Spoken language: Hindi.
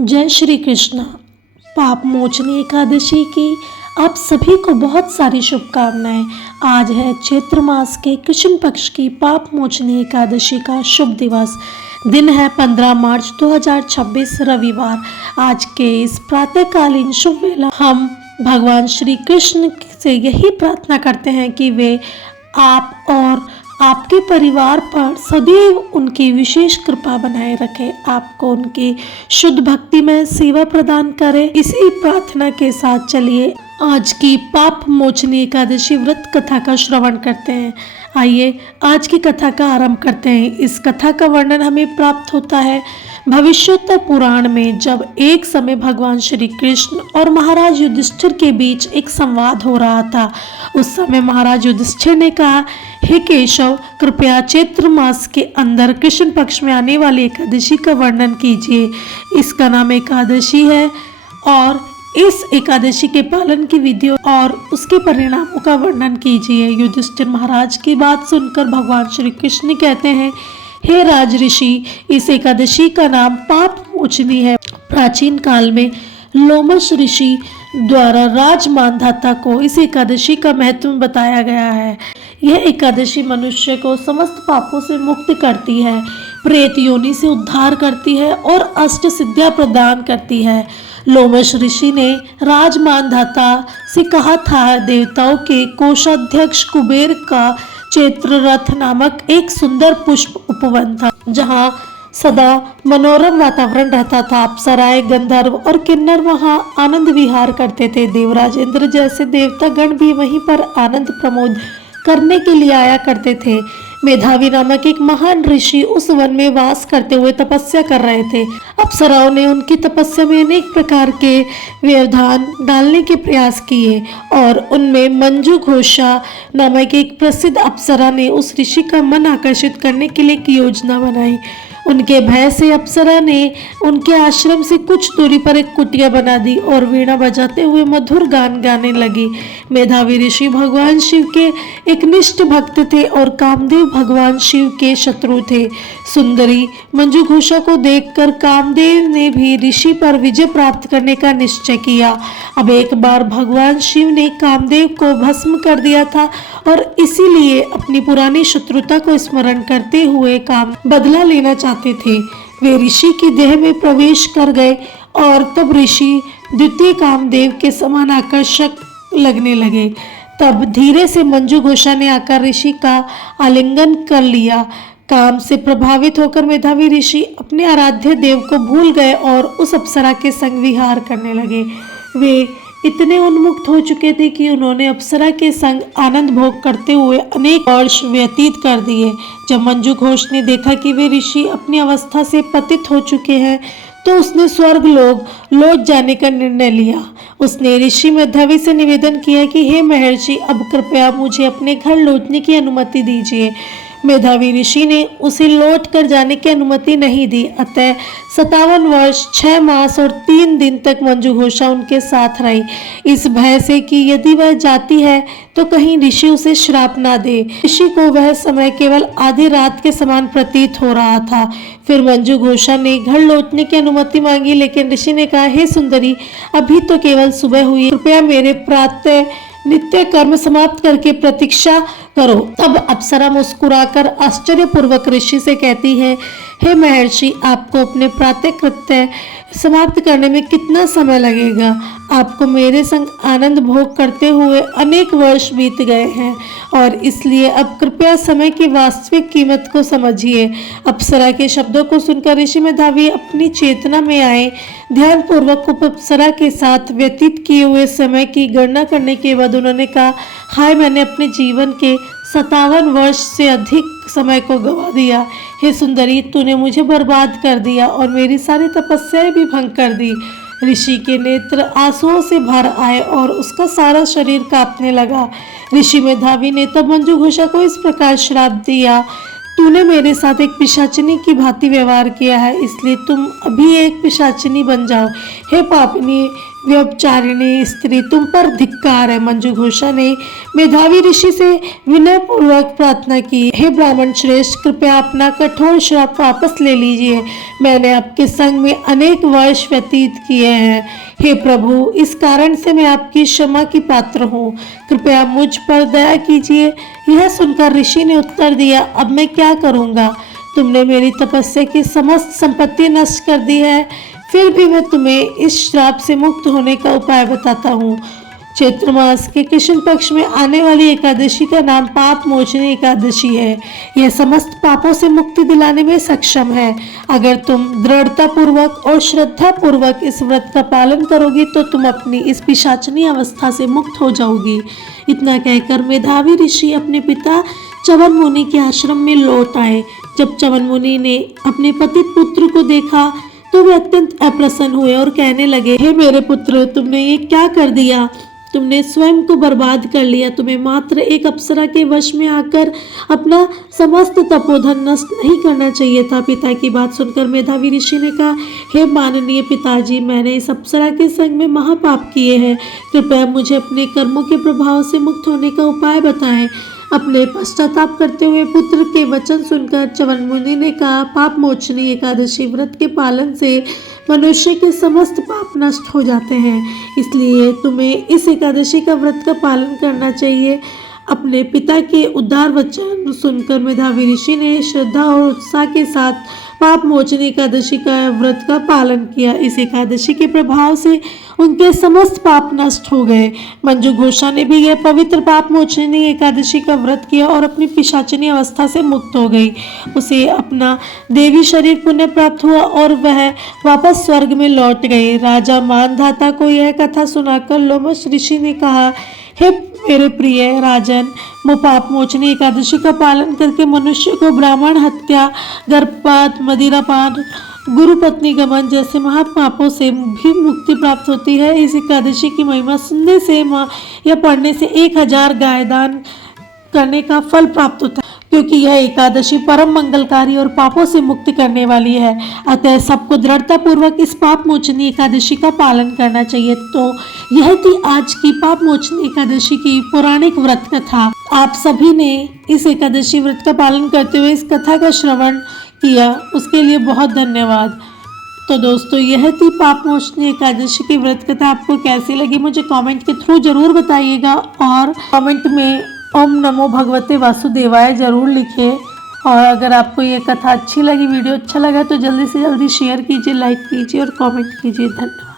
जय श्री कृष्ण। पाप मोचनी एकादशी की आप सभी को बहुत सारी शुभकामनाएं। आज है चैत्र मास के कृष्ण पक्ष की पाप मोचनी एकादशी का शुभ दिवस। दिन है 15 मार्च 2026 रविवार। आज के इस प्रातःकालीन शुभ वेला हम भगवान श्री कृष्ण से यही प्रार्थना करते हैं कि वे आप और आपके परिवार पर सदैव उनकी विशेष कृपा बनाए रखे, आपको उनकी शुद्ध भक्ति में सेवा प्रदान करे। इसी प्रार्थना के साथ चलिए आज की पाप मोचनी एकादशी व्रत कथा का श्रवण करते हैं। आइए आज की कथा का आरंभ करते हैं। इस कथा का वर्णन हमें प्राप्त होता है भविष्योत्तर पुराण में, जब एक समय भगवान श्री कृष्ण और महाराज युधिष्ठिर के बीच एक संवाद हो रहा था। उस समय महाराज युधिष्ठिर ने कहा, हे केशव, कृपया चैत्र मास के अंदर कृष्ण पक्ष में आने वाली एकादशी का वर्णन कीजिए। इसका नाम एकादशी है और इस एकादशी के पालन की विधियों और उसके परिणामों का वर्णन कीजिए। युधिष्ठिर महाराज की बात सुनकर भगवान श्री कृष्ण कहते हैं, हे राज ऋषि, इस एकादशी का नाम पाप मोचनी है। प्राचीन काल में लोमश ऋषि द्वारा राज मानधाता को इस एकादशी का महत्व बताया गया है। यह एकादशी मनुष्य को समस्त पापों से मुक्त करती है, प्रेत योनि से उद्धार करती है और अष्ट सिद्धियां प्रदान करती है। लोमश ऋषि ने राज मानधाता से कहा था, देवताओं के कोषाध्यक्ष कुबेर का चैत्र रथ नामक एक सुंदर पुष्प उपवन था, जहाँ सदा मनोरम वातावरण रहता था। अप्सराएं, गंधर्व और किन्नर वहां आनंद विहार करते थे। देवराज इंद्र जैसे देवता गण भी वहीं पर आनंद प्रमोद करने के लिए आया करते थे। मेधावी नामक एक महान ऋषि उस वन में वास करते हुए तपस्या कर रहे थे। अप्सराओं ने उनकी तपस्या में अनेक प्रकार के व्यवधान डालने के प्रयास किए और उनमें मंजू घोषा नामक एक प्रसिद्ध अप्सरा ने उस ऋषि का मन आकर्षित करने के लिए एक योजना बनाई। उनके भय से अप्सरा ने उनके आश्रम से कुछ दूरी पर एक कुटिया बना दी और वीणा बजाते हुए मधुर गान गाने लगी। मेधावी ऋषि भगवान शिव के एक निष्ठ भक्त थे और कामदेव भगवान शिव के शत्रु थे। सुंदरी मंजू घोषा को देखकर कामदेव ने भी ऋषि पर विजय प्राप्त करने का निश्चय किया। अब एक बार भगवान शिव ने कामदेव को भस्म कर दिया था और इसीलिए अपनी पुरानी शत्रुता को स्मरण करते हुए काम बदला लेना चाहते थे। वे ऋषि की देह में प्रवेश कर गए और तब ऋषि द्वितीय कामदेव के समान आकर्षक लगने लगे। तब धीरे से मंजू घोषा ने आकर ऋषि का आलिंगन कर लिया। काम से प्रभावित होकर मेधावी ऋषि अपने आराध्य देव को भूल गए और उस अप्सरा के संग विहार करने लगे। वे इतने उन्मुक्त हो चुके थे कि उन्होंने अप्सरा के संग आनंद भोग करते हुए अनेक वर्ष व्यतीत कर दिए। जब मंजू घोष ने देखा कि वे ऋषि अपनी अवस्था से पतित हो चुके हैं, तो उसने स्वर्ग लोक लौट जाने का निर्णय लिया। उसने ऋषि मेधावी से निवेदन किया कि हे महर्षि, अब कृपया मुझे अपने घर लौटने की अनुमति दीजिए। मेधावी ऋषि ने उसे लौट कर जाने की अनुमति नहीं दी। अतः 57 वर्ष 6 मास और 3 दिन तक मंजू घोषा उनके साथ रही, इस भय से कि यदि वह जाती है तो कहीं ऋषि उसे श्राप ना दे। ऋषि को वह समय केवल आधी रात के समान प्रतीत हो रहा था। फिर मंजू घोषा ने घर लौटने की अनुमति मांगी, लेकिन ऋषि ने कहा, हे सुंदरी, अभी तो केवल सुबह हुई, कृपया मेरे प्रातः नित्य कर्म समाप्त करके प्रतीक्षा करो। तब अप्सरा मुस्कुराकर आश्चर्यपूर्वक ऋषि से कहती है, हे महर्षि, आपको अपने प्रातः कृत्य समाप्त करने में कितना समय लगेगा? आपको मेरे संग आनंद भोग करते हुए अनेक वर्ष बीत गए हैं और इसलिए अब कृपया समय की वास्तविक कीमत को समझिए। अप्सरा के शब्दों को सुनकर ऋषि मेधावी अपनी चेतना में आए। ध्यान पूर्वक अप्सरा के साथ व्यतीत किए हुए समय की गणना करने के बाद उन्होंने कहा, हाय, मैंने अपने जीवन के 57 वर्ष से अधिक समय को गंवा दिया। हे सुंदरी, तूने मुझे बर्बाद कर दिया और मेरी सारी तपस्याएं भी भंग कर दी। ऋषि के नेत्र आंसुओं से भर आए और उसका सारा शरीर कांपने लगा। ऋषि मेधावी ने तब मंजू घोषा को इस प्रकार श्राप दिया, तूने मेरे साथ एक पिशाचिनी की भांति व्यवहार किया है, इसलिए तुम अभी एक पिशाचिनी बन जाओ। हे पापिनी, व्यभिचारिणी स्त्री, तुम पर धिक्कार है। मंजू घोषा ने मेधावी ऋषि से विनयपूर्वक प्रार्थना की, हे ब्राह्मण श्रेष्ठ, कृपया अपना कठोर श्राप वापस ले लीजिए। मैंने आपके संग में अनेक वर्ष व्यतीत किए हैं। हे प्रभु, इस कारण से मैं आपकी क्षमा की पात्र हूँ। कृपया मुझ पर दया कीजिए। यह सुनकर ऋषि ने उत्तर दिया, अब मैं क्या करूँगा? तुमने मेरी तपस्या की समस्त संपत्ति नष्ट कर दी है, फिर भी मैं तुम्हें इस श्राप से मुक्त होने का उपाय बताता हूँ। चैत्र मास के कृष्ण पक्ष में आने वाली एकादशी का नाम पाप मोचनी एकादशी है। यह समस्त पापों से मुक्ति दिलाने में सक्षम है। अगर तुम दृढ़ता पूर्वक और श्रद्धा पूर्वक इस व्रत का पालन करोगी तो तुम अपनी इस पिशाचनी अवस्था से मुक्त हो जाओगी। इतना कहकर मेधावी ऋषि अपने पिता च्यवन मुनि के आश्रम में लौट आए। जब च्यवन मुनि ने अपने पतित पुत्र को देखा तो वे अत्यंत अप्रसन्न हुए और कहने लगे, हे मेरे पुत्र, तुमने ये क्या कर दिया? तुमने स्वयं को बर्बाद कर लिया। तुम्हें मात्र एक अप्सरा के वश में आकर अपना समस्त तपोधन नष्ट नहीं करना चाहिए था। पिता की बात सुनकर मेधावी ऋषि ने कहा, हे माननीय पिताजी, मैंने इस अप्सरा के संग में महापाप किए हैं। कृपया मुझे अपने कर्मों के प्रभाव से मुक्त होने का उपाय बताएं। अपने पश्चाताप करते हुए पुत्र के वचन सुनकर च्यवन मुनि ने कहा, पाप मोचनी एकादशी व्रत के पालन से मनुष्य के समस्त पाप नष्ट हो जाते हैं, इसलिए तुम्हें इस एकादशी का व्रत का पालन करना चाहिए। अपने पिता के उदार वचन सुनकर मेधावी ऋषि ने श्रद्धा और उत्साह के साथ पाप मोचनी एकादशी का व्रत का पालन किया। इस एकादशी के प्रभाव से उनके समस्त पाप नष्ट हो गए। मंजू घोषा ने भी यह पवित्र पाप मोचनी एकादशी का व्रत किया और अपनी पिशाचनी अवस्था से मुक्त हो गई। उसे अपना देवी शरीर पुण्य प्राप्त हुआ और वह वापस स्वर्ग में लौट गई। राजा मानधाता को यह कथा सुनाकर लोमश ऋषि ने कहा, हे मेरे प्रिय राजन, पाप मोचनी एकादशी का पालन करके मनुष्य को ब्राह्मण हत्या, गर्भपात, मदिरापान, गुरु पत्नी गमन जैसे महापापों से भी मुक्ति प्राप्त होती है। इस एकादशी की महिमा सुनने से या पढ़ने से 1000 गाय दान करने का फल प्राप्त होता है, क्योंकि यह एकादशी परम मंगलकारी और पापों से मुक्ति करने वाली है। अतः सबको दृढ़ता पूर्वक इस पाप मोचनी एकादशी का पालन करना चाहिए। तो यह थी आज की पाप मोचनी एकादशी की पौराणिक व्रत कथा। आप सभी ने इस एकादशी व्रत का पालन करते हुए इस कथा का श्रवण किया, उसके लिए बहुत धन्यवाद। तो दोस्तों, यह थी पाप मोचनी एकादशी की व्रत कथा। आपको कैसी लगी मुझे कमेंट के थ्रू जरूर बताइएगा और कमेंट में ओम नमो भगवते वासुदेवाय जरूर लिखें। और अगर आपको ये कथा अच्छी लगी, वीडियो अच्छा लगा तो जल्दी से जल्दी शेयर कीजिए, लाइक कीजिए और कमेंट कीजिए। धन्यवाद।